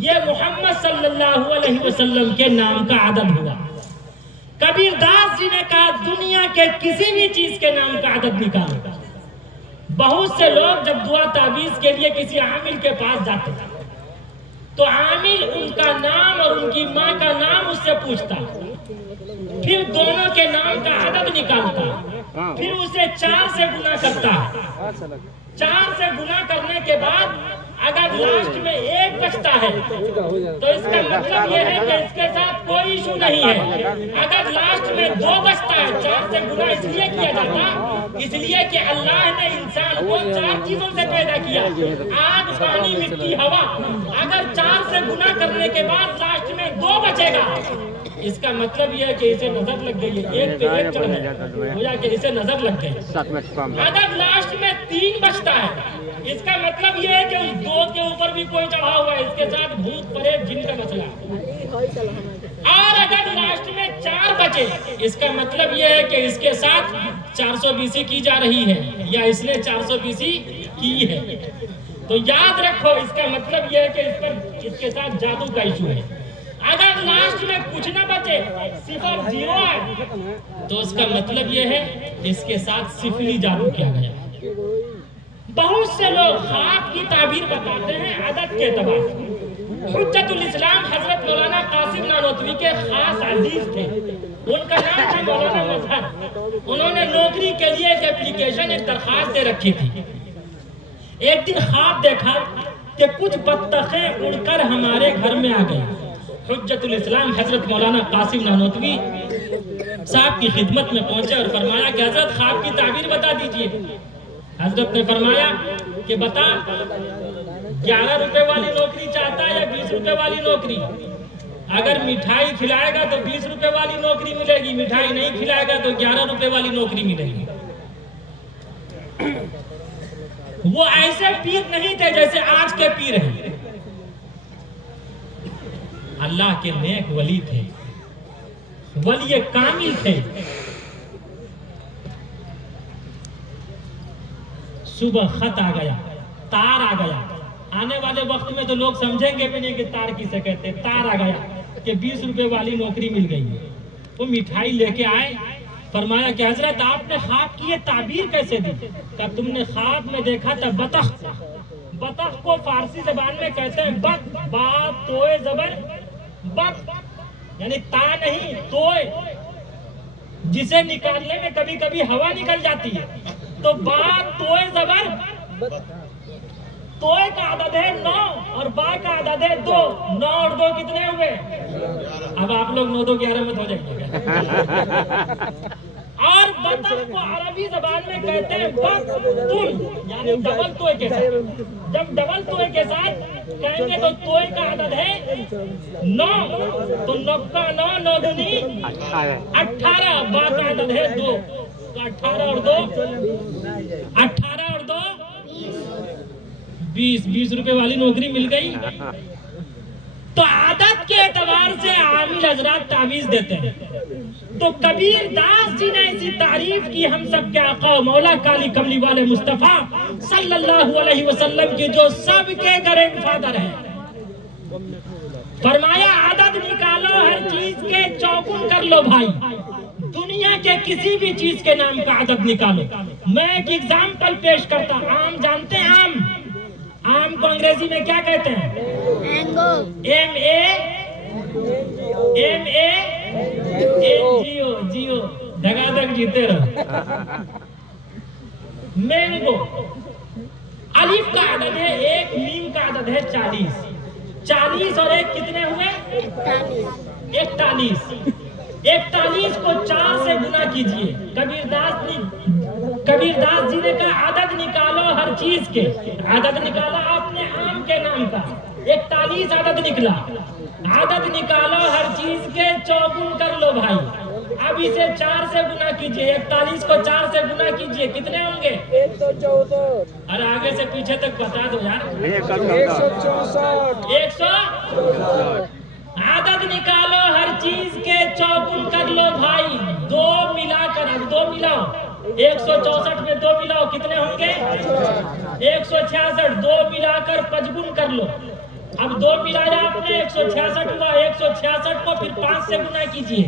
ये मोहम्मद सल्लल्लाहु अलैहि वसल्लम के नाम का आदद हुआ। कबीर दास जी ने कहा दुनिया के किसी भी चीज के नाम का आदद निकालो। बहुत से लोग जब दुआ तावीज के लिए किसी आमिल के पास जाते तो आमिल उनका नाम और उनकी माँ का नाम उससे पूछता, फिर दोनों के नाम का आदद निकालता, फिर उसे 4 से गुना करता। 4 से गुना करने के बाद अगर लास्ट में 1 बचता है तो इसका मतलब यह है कि इसके साथ कोई इशू नहीं है। अगर लास्ट में 2 बचता है, 4 से गुना इसलिए किया जाता इसलिए कि अल्लाह ने इंसान को 4 चीजों से पैदा किया, आग, पानी, मिट्टी, हवा। अगर 4 से गुना करने के बाद लास्ट में 2 बचेगा, इसका मतलब यह है कि इसे नजर लग गई है, 1 पे 1 चढ़ गया कि इसे नजर लग गई। अगर लास्ट में 3 बचता है, इसका मतलब यह है कि उस 2 के ऊपर भी कोई चढ़ा हुआ है, इसके साथ भूत प्रेत जिन का मसला। और अगर लास्ट में 4 बचे, इसका मतलब यह है कि इसके साथ 420 की जा रही है या इसने 420 की है। तो याद रखो, इसका मतलब यह है कि इस पर इसके साथ जादू का इशू है। अगर लास्ट में कुछ न बचे, सिर्फ 0 है, तो उसका मतलब यह है इसके साथ सिफली जादू किया गया। बहुत से लोग ख्वाब की ताबीर बताते हैं आदत के एतबार से। हुज्जतुल इस्लाम हजरत मौलाना कासिम नानोतवी के खास अजीज थे, उनका नाम था मौलाना मजहर। उन्होंने नौकरी के लिए एक एप्लीकेशन, एक दरखास्त दे रखी थी। एक दिन ख्वाब देखा कि कुछ बत्तखें उड़कर हमारे घर में आ गई। हुज्जतुल इस्लाम हजरत मौलाना कासिम नानोतवी साहब की खिदमत में पहुंचे और फरमाया कि हजरत ख्वाब की ताबीर बता दीजिए। हजरत ने फरमाया कि बता, 11 रुपए वाली नौकरी चाहता है या 20 रुपए वाली नौकरी? अगर मिठाई खिलाएगा तो 20 रुपए वाली नौकरी मिलेगी, मिठाई नहीं खिलाएगा तो 11 रुपए वाली नौकरी मिलेगी। वो ऐसे पीर नहीं थे जैसे आज के पीर हैं, अल्लाह के नेक वली थे, वली कामिल थे। सुबह खत आ गया, तार आ गया। आने वाले वक्त में तो लोग समझेंगे भी नहीं कि तार किसे कहते हैं। तार आ गया कि 20 रुपए वाली नौकरी मिल गई। वो मिठाई लेके आए, फरमाया कि हजरत आपने ख्वाब की ये ताबीर कैसे दी? कहा तुमने ख्वाब में देखा था बतख। बतख को फारसी जबान में कहते हैं बक, बात तोए जबर बक, यानी ता नहीं तोए, जिसे निकालने में कभी कभी हवा निकल जाती है। तो बात तोए जबर, तोए का आदद है 9 और बा का आदद है 2। 9 और 2 कितने हुए? अब आप लोग 9 2 11 मत हो जाइएगा। और बतख को अरबी जबान में कहते हैं बतुन, यानी डबल तोए के साथ। जब डबल तोए के साथ कहेंगे तो तोए का आदद है 9, तो 9 का 9 9 दूनी 18, बा का आदद है 2, तो 18 और 2 20। 20 रुपए वाली नौकरी मिल गई। तो आदत के एतबार से आमिल हजरात तावीज देते हैं। तो कबीर दास जी ने इसी तारीफ की हम सब के आका मौला काली कमली वाले मुस्तफा सल्लल्लाहु अलैहि वसल्लम की, जो सबके ग्रैंडफादर हैं। फरमाया आदद निकालो, हर चीज के चौगुन कर लो भाई। दुनिया के किसी भी चीज के नाम का आदद निकालो। मैं एक एग्जाम्पल पेश करता। आम जानते हैं? आम को अंग्रेजी में क्या कहते हैं? MANGO। जियो धगाधग जीते रहो। मैंगो। अलिफ का आदद है 1, मीम का आदद है 40। 40 और 1 कितने हुए? 41। 41 को 4 से गुना कीजिए। कबीरदास जी ने कहा आदद निकालो हर चीज के। आदद निकाला आपने आम के नाम का, 41 आदद निकला। आदद निकालो हर चीज के चौगुन कर लो भाई। अब इसे 4 से गुना कीजिए। 41 को 4 से गुना कीजिए, कितने होंगे? 164। अरे आगे से पीछे तक बता दो यार। 164। 164। आदद निकालो हर चीज के चौगुन कर लो भाई। 2 मिलाकर, अब 2 मिलाओ। 164 में 2 मिलाओ, कितने होंगे? 166। 2 मिलाकर 55 कर लो। अब 2 मिलाया आपने, 166 हुआ। 166 को फिर 5 से गुना कीजिए।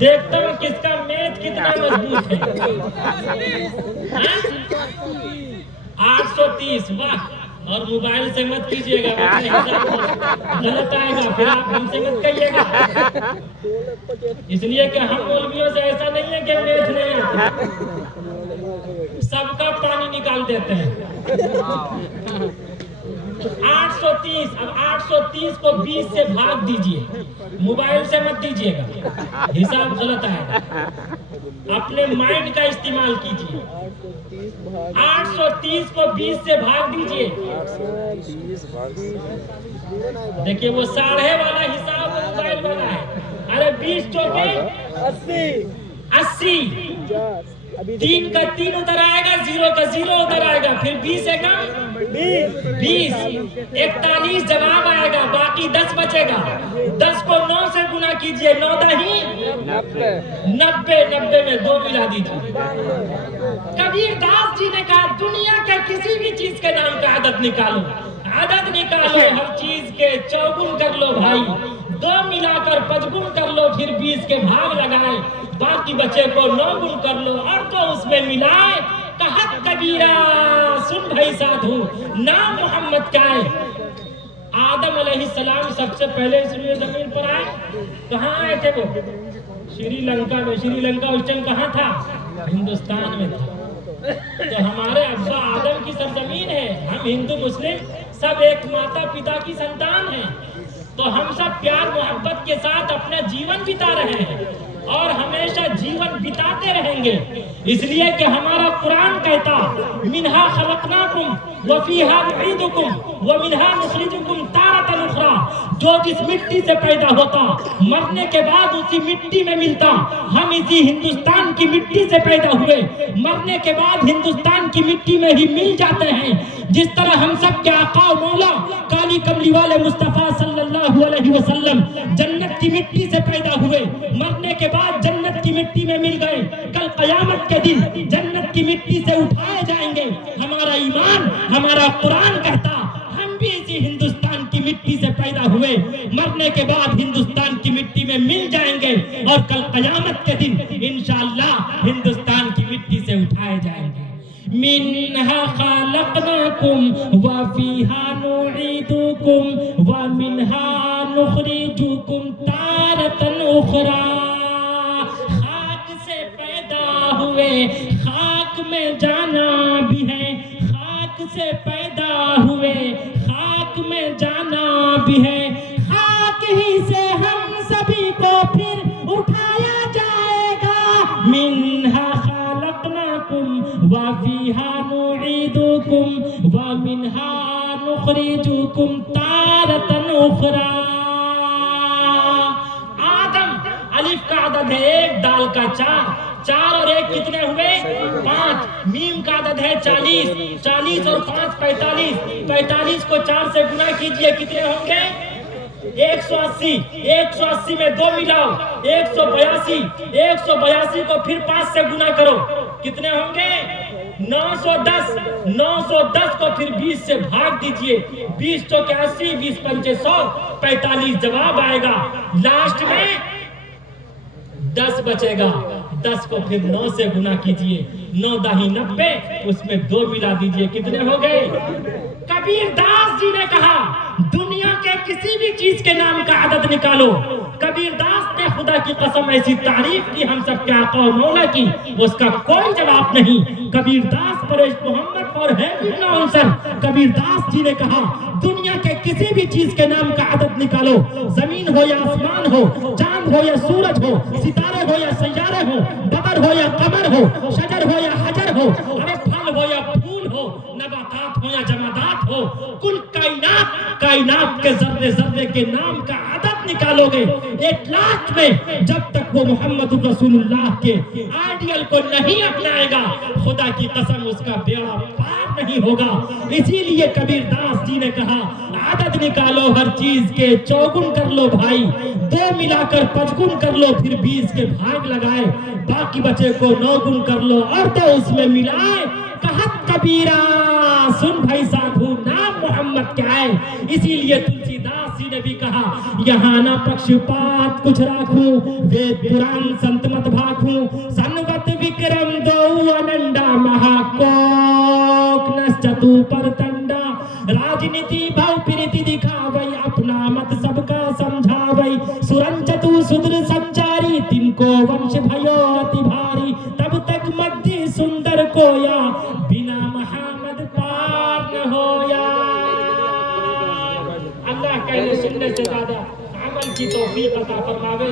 देखता हूँ किसका मैथ कितना मजबूत है। 830। वाह। और मोबाइल से मत कीजिएगा, गलत आएगा, फिर आप हमसे मत कहिएगा। इसलिए कि हम मौलवियों से ऐसा नहीं है कि मैथ नहीं आता, सबका पानी निकाल देते हैं। 830। अब 830 को 20 से भाग दीजिए। मोबाइल से मत दीजिएगा, हिसाब गलत आएगा। अपने माइंड का इस्तेमाल कीजिए। 830 को 20 से भाग दीजिए। देखिए वो साढ़े वाला हिसाब मोबाइल वाला है। अरे 20 चौके 80। 3 का 3 उधर आएगा, 0 का 0 उधर आएगा, फिर 20 है कम 20। 41 जवाब आएगा, बाकी 10 बचेगा। 10 को 9 से गुना कीजिए। 9 दही 90। 90 में 2 मिला दीजिए। कबीरदास जी ने कहा दुनिया के किसी भी चीज के नाम का आदद निकालो। आदद निकालो हर चीज के चौगुन कर लो भाई। 2 मिलाकर 55 कर लो, फिर 20 के भाग लगाए, बाकी बचे को 9 गुण कर लो और तो उसमें मिलाए। कहत कबीरा सुन भाई साधु, नाम मोहम्मद का है। आदम अलैहिस्सलाम सबसे पहले इस जमीन पर आए। कहाँ आए थे वो? श्रीलंका में। श्रीलंका उस टाइम कहाँ था? हिंदुस्तान में था। तो हमारे अब्बा आदम की सरजमीन है। हम हिंदू मुस्लिम सब एक माता पिता की संतान हैं। तो हम सब प्यार मोहब्बत के साथ अपना जीवन बिता रहे हैं और हमेशा जीवन बिताते रहेंगे। इसलिए कि हमारा कुरान कहता मिन्हा खलकनाकुम व फीहा नुईदुकुम व मिन्हा नुखरिजुकुम तारतन उखरा। जो जिस मिट्टी से पैदा होता मरने के बाद उसी मिट्टी में मिलता। हम इसी हिंदुस्तान की मिट्टी से पैदा हुए, मरने के बाद हिंदुस्तान की मिट्टी में ही मिल जाते हैं। जिस तरह हम सब के आका मौला काली कमली वाले मुस्तफा सल्लल्लाहु अलैहि वसल्लम जन्नत की मिट्टी से पैदा हुए, मरने के बाद जन्नत की मिट्टी में मिल गए, कल कयामत के दिन जन्नत की मिट्टी से उठाए जाएंगे। हमारा ईमान, हमारा कुरान कहता हम भी इसी हिंदुस्तान की मिट्टी से पैदा हुए, मरने के बाद हिंदुस्तान की मिट्टी में मिल जाएंगे और कल कयामत के दिन इंशाअल्लाह हिंदुस्तान की मिट्टी से उठाए जाएंगे। मिन्हा खलकनाकुम व फीहा नुईदुकुम व मिन्हा नुखरिजुकुम तारतन उखरा। खाक से पैदा हुए, खाक में जाना भी है। खाक से पैदा हुए, खाक में जाना भी है। खाक ही से हम सभी को फिर उठाया जाएगा। मिन्हा खलकनाकुम व फीहा नुईदुकुम व मिन्हा नुखरिजुकुम तारतन उखरा। आदम अलिफ का आदद है 1, दाल का 4। 4 और 1 कितने हुए? 5। मीम का आदद है 40। 40 और 5 45। 45 को 4 से गुना कीजिए, कितने होंगे? 180। 180 में 2 मिलाओ, 182। 182 को फिर 5 से गुना करो, कितने होंगे? 910 को फिर 20 से भाग दीजिए, 20 तो 80, 20 पंचे 100, 45 जवाब आएगा। लास्ट में 10 बचेगा, 10 को फिर 9 से गुना कीजिए, 9 दाही 90, उसमें 2 मिला दीजिए, कितने हो गए? कबीर दास जी ने कहा दुनिया के किसी भी चीज के नाम का आदद निकालो। कबीर दास ने खुदा की कसम ऐसी तारीफ की हम सब के आका और मौला की, उसका कोई जवाब नहीं। कबीर दास परेश मोहम्मद और है भी ना आंसर। कबीर दास जी ने कहा दुनिया के किसी भी चीज के नाम का आदद निकालो, जमीन हो या आसमान हो, चांद हो या सूरज हो, सितारे हो या सैयारे हो, बदर हो या कमर हो, शजर हो या हजर हो, अरे फल हो या फूल हो, नबातात हो या जमादात हो, कुल कायनात के जर्रे जर्रे के नाम का आदद निकालोगे, एक लास्ट में जब तक वो मोहम्मद रसूलुल्लाह के आइडियल को नहीं अपनाएगा, खुदा की कसम उसका बेड़ा पार नहीं होगा। इसीलिए कबीर दास जी ने कहा आदद निकालो हर चीज के, चौगुन कर लो भाई, 2 मिलाकर 5 गुण कर लो, फिर 20 के भाग लगाए, बाकी बचे को 9 गुण कर लो और तो उसमें मिलाए। कहत कबीरा सुन भाई साधु, नाम मोहम्मद क्या है। इसीलिए तुलसीदास जी ने भी कहा यहाँ ना पक्षपात कुछ राखूं, वेद पुराण संत मत भाखूं, सन्वत विक्रम दो अनंडा महाकोक नश्चतु परतंडा, राजनीति भाव प्रीति दिखावई, अपना मत सबका समझावई, सुरंचतु सुदृ संचारी, तिनको वंश भयो अति भारी, तब तक मध्य सुंदर कोया, बिना मोहम्मद पार न होया। अल्लाह कहने सुनने से ज्यादा अमल की तौफीक अता फरमावे।